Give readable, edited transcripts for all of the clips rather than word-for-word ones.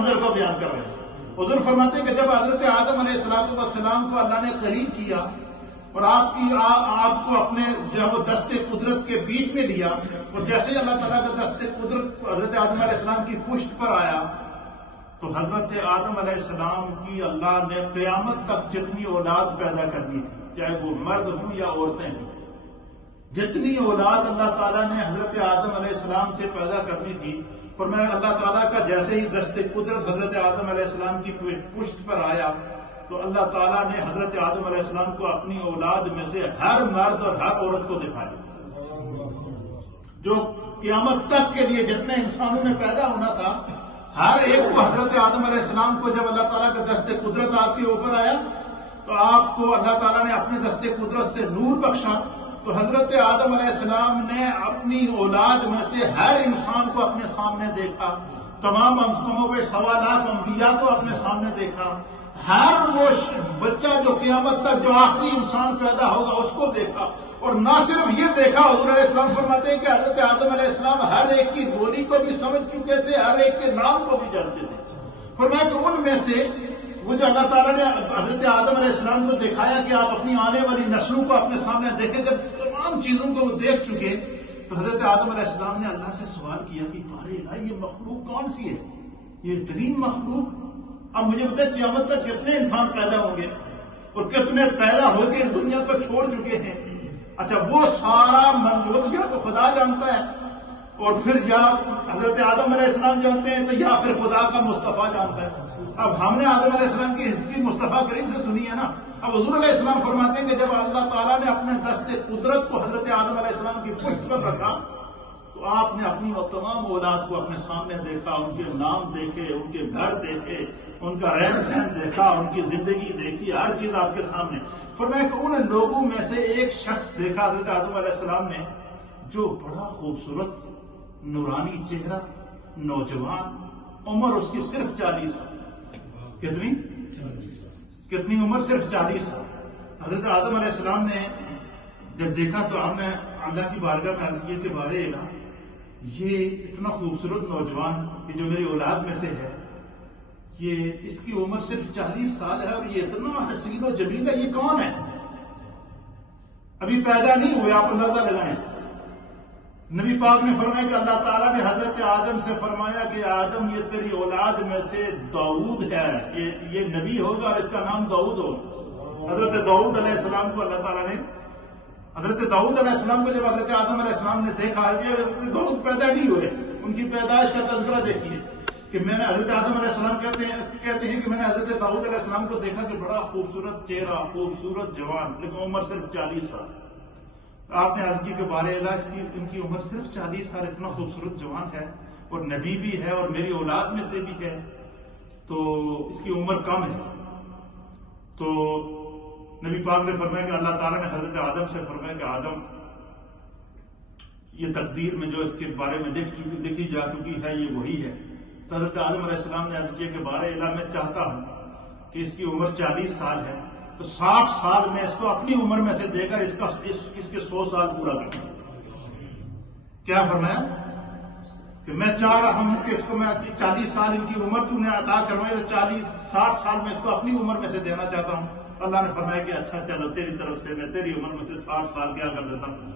منظر کو بیان کر رہے ہیں۔ حضور فرماتے ہیں کہ جب حضرت آدم علیہ السلام کو اللہ نے قریب کیا اور آپ کو اپنے جب دست قدرت کے بیچ میں لیا، اور جیسے ہی اللہ تعالیٰ کا دست قدرت حضرت آدم علیہ السلام کی پشت پر آیا تو حضرت آدم علیہ السلام کی اللہ نے قیامت تک جتنی اولاد پیدا کرنی تھی، چاہے وہ مرد ہوں یا عورتیں ہوں، جتنی اولاد اللہ تعالیٰ نے حضرت آدم علیہ السلام سے پیدا کرنی تھی، فرمایا اللہ تعالیٰ کا جیسے ہی دست قدرت حضرت آدم علیہ السلام کی پشت پر آیا تو اللہ تعالیٰ نے حضرت آدم علیہ السلام کو اپنی اولاد میں سے ہر مرد اور ہر عورت کو دکھایا، جو قیامت تک کے لیے جتنے انسانوں نے پیدا ہونا تھا، ہر ایک کو حضرت آدم علیہ السلام کو جب اللہ تعالیٰ کا دست قدرت آپ کے اوپر آیا تو آپ کو اللہ تعالیٰ نے اپنے دست قدرت سے نور بخشا، تو حضرت آدم علیہ السلام نے اپنی اولاد میں سے ہر انسان کو اپنے سامنے دیکھا، تمام کموں پہ 1.25 لاکھ انبیاء کو اپنے سامنے دیکھا، ہر وہ بچہ جو قیامت تک جو آخری انسان پیدا ہوگا اس کو دیکھا، اور نہ صرف یہ دیکھا، حضور علیہ السلام فرماتے ہیں کہ حضرت آدم علیہ السلام ہر ایک کی بولی کو بھی سمجھ چکے تھے، ہر ایک کے نام کو بھی جانتے تھے۔ فرمایا کہ ان میں سے وہ جو اللہ تعالیٰ نے حضرت آدم علیہ السلام کو دکھایا کہ آپ اپنی آنے والی نسلوں کو اپنے سامنے دیکھیں، جب تمام چیزوں کو وہ دیکھ چکے تو حضرت آدم علیہ السلام نے اللہ سے سوال کیا کہ تمہارے الہ یہ مخلوق کون سی ہے، یہ ترین مخلوق؟ اب مجھے بتائیں قیامت تک کتنے انسان پیدا ہوں گے اور کتنے پیدا ہو کے دنیا کو چھوڑ چکے ہیں؟ اچھا وہ سارا منظور یا تو خدا جانتا ہے اور پھر یا حضرت آدم علیہ السلام جانتے ہیں تو یا پھر خدا کا مصطفیٰ جانتا ہے۔ اب ہم نے آدم علیہ السلام کی ہسٹری مصطفیٰ کریم سے سنی ہے نا۔ اب حضور علیہ السلام فرماتے ہیں کہ جب اللہ تعالیٰ نے اپنے دست قدرت کو حضرت آدم علیہ السلام کی پشت پر رکھا تو آپ نے اپنی تمام اولاد کو اپنے سامنے دیکھا، ان کے نام دیکھے، ان کے گھر دیکھے، ان کا رہن سہن دیکھا، ان کی زندگی دیکھی، ہر چیز آپ کے سامنے۔ فرمایا کہ ان لوگوں میں سے ایک شخص دیکھا حضرت آدم علیہ السلام نے جو بڑا خوبصورت نورانی چہرہ، نوجوان، عمر اس کی صرف 40 سال۔ کتنی عمر؟ صرف 40 سال۔ حضرت آدم علیہ السلام نے جب دیکھا تو ہم نے اللہ کی بارگاہ میں عرض کیا کہ بارے الہ، یہ اتنا خوبصورت نوجوان یہ جو میری اولاد میں سے ہے، یہ اس کی عمر صرف 40 سال ہے اور یہ اتنا حسین و جمیل ہے، یہ کون ہے؟ ابھی پیدا نہیں ہوئے، آپ اندازہ لگائیں۔ نبی پاک نے فرمایا کہ اللہ تعالیٰ نے حضرت آدم سے فرمایا کہ آدم یہ تیری اولاد میں سے داؤد ہے، یہ نبی ہوگا اور اس کا نام داؤد ہوگا۔ حضرت داؤد علیہ السلام کو اللہ تعالیٰ نے، حضرت داؤد علیہ السلام کو جب حضرت آدم علیہ السلام نے دیکھا کہ حضرت داؤد پیدا نہیں ہوئے، ان کی پیدائش کا تذکرہ دیکھیے کہ میں نے حضرت آدم علیہ السلام کہتے ہیں کہ میں نے حضرت داؤد علیہ السلام کو دیکھا کہ بڑا خوبصورت چہرہ، خوبصورت جوان، لیکن عمر صرف 40 سال۔ آپ نے عرض کی کہ بارے الہ اس کی ان کی عمر صرف 40 سال، اتنا خوبصورت جوان ہے اور نبی بھی ہے اور میری اولاد میں سے بھی ہے، تو اس کی عمر کم ہے۔ تو نبی پاک نے فرمایا کہ اللہ تعالیٰ نے حضرت آدم سے فرمایا کہ آدم یہ تقدیر میں جو اس کے بارے میں لکھی جا چکی ہے یہ وہی ہے۔ تو حضرت آدم علیہ السلام نے عرض کیا کہ بارے الہ میں چاہتا ہوں کہ اس کی عمر 40 سال ہے تو 60 سال میں اس کو اپنی عمر میں سے دے کر اس کے 100 سال پورا کروں۔ کیا فرمایا کہ میں چاہ رہا ہوں کہ اس کو میں 40 سال ان کی عمر تو نے عطا کروائی تو 60 سال میں اس کو اپنی عمر میں سے دینا چاہتا ہوں۔ اللہ نے فرمایا کہ اچھا چلو تیری طرف سے میں تیری عمر میں سے 60 سال کیا کر دیتا ہوں۔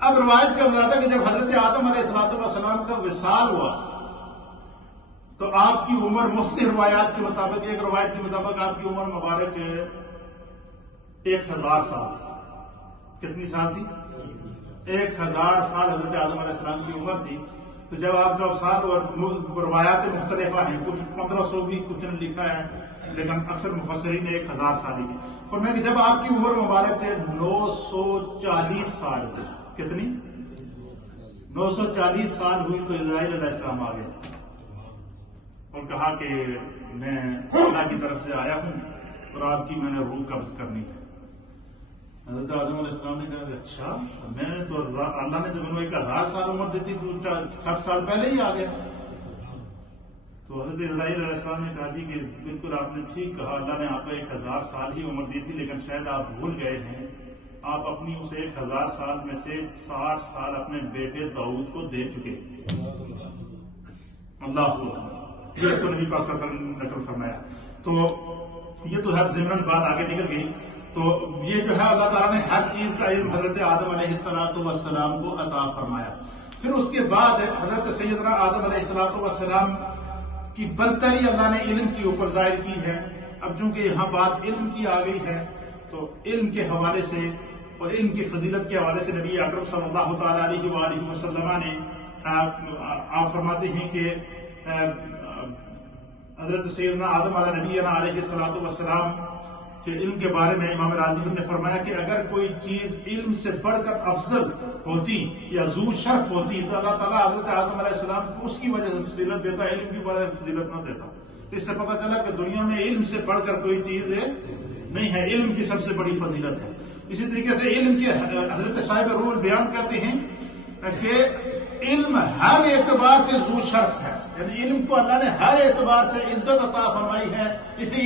اب روایت کا اندازہ کہ جب حضرت آدم علیہ السلام کا وصال ہوا تو آپ کی عمر مختلف روایات کے مطابق، ایک روایت کے مطابق آپ کی عمر مبارک 1000 سال تھی۔ کتنی سال تھی؟ 1000 سال حضرت آدم علیہ السلام کی عمر تھی۔ تو جب آپ کا وصال اور روایات مختلفہ ہیں، کچھ 1500 بھی کچھ نے لکھا ہے لیکن اکثر مفسرین نے 1000 سال ہی کی۔ فرمایا کہ جب آپ کی عمر مبارک 940 سال تھی، کتنی؟ 940 سال ہوئی تو اسرائیل علیہ السلام آ گئے اور کہا کہ میں اللہ کی طرف سے آیا ہوں اور آپ کی میں نے روح قبض کرنی ہے۔ حضرت آدم علیہ السلام نے کہا کہ اچھا، میں نے تو اللہ نے تو میں 1000 سال عمر دیتی تو 60 سال پہلے ہی آ گیا۔ تو حضرت اسرائیل علیہ السلام نے کہا جی کہ بالکل آپ نے ٹھیک کہا، اللہ نے آپ کو 1000 سال ہی عمر دی تھی لیکن شاید آپ بھول گئے ہیں، آپ اپنی اس 1000 سال میں سے 60 سال اپنے بیٹے داؤد کو دے چکے۔ اللہ جو اس کو نبی پاک صلی اللہ علیہ وسلم نے نقل فرمایا. تو یہ تو ہے ضمن بات آگے نکل گئی. تو یہ جو ہے اللہ تعالیٰ نے ہر چیز کا علم حضرت آدم علیہ السلام کو عطا فرمایا. پھر اس کے بعد حضرت سیدنا آدم علیہ السلام کی برتری اللہ نے علم کے اوپر ظاہر کی ہے. اب چونکہ یہاں بات علم کی آ گئی ہے تو علم کے حوالے سے اور علم کی فضیلت کے حوالے سے نبی اکرم صلی اللہ تعالیٰ علیہ وآلہ وسلم نے آپ فرماتے ہیں کہ حضرت سیدنا آدم علیہ نبینا علیہ السلام کے علم کے بارے میں امام راضی نے فرمایا کہ اگر کوئی چیز علم سے بڑھ کر افضل ہوتی یا ذو شرف ہوتی تو اللہ تعالیٰ حضرت آدم علیہ السلام کو اس کی وجہ سے فضیلت دیتا، علم کی وجہ سے فضیلت نہ دیتا. تو اس سے پتہ چلا کہ دنیا میں علم سے بڑھ کر کوئی چیز نہیں ہے، علم کی سب سے بڑی فضیلت ہے. اسی طریقے سے علم کے حضرت صاحب روح بیان کرتے ہیں کہ علم ہر اعتبار سے ذو شرف ہے، یعنی علم کو اللہ نے ہر اعتبار سے عزت عطا فرمائی ہے. اسی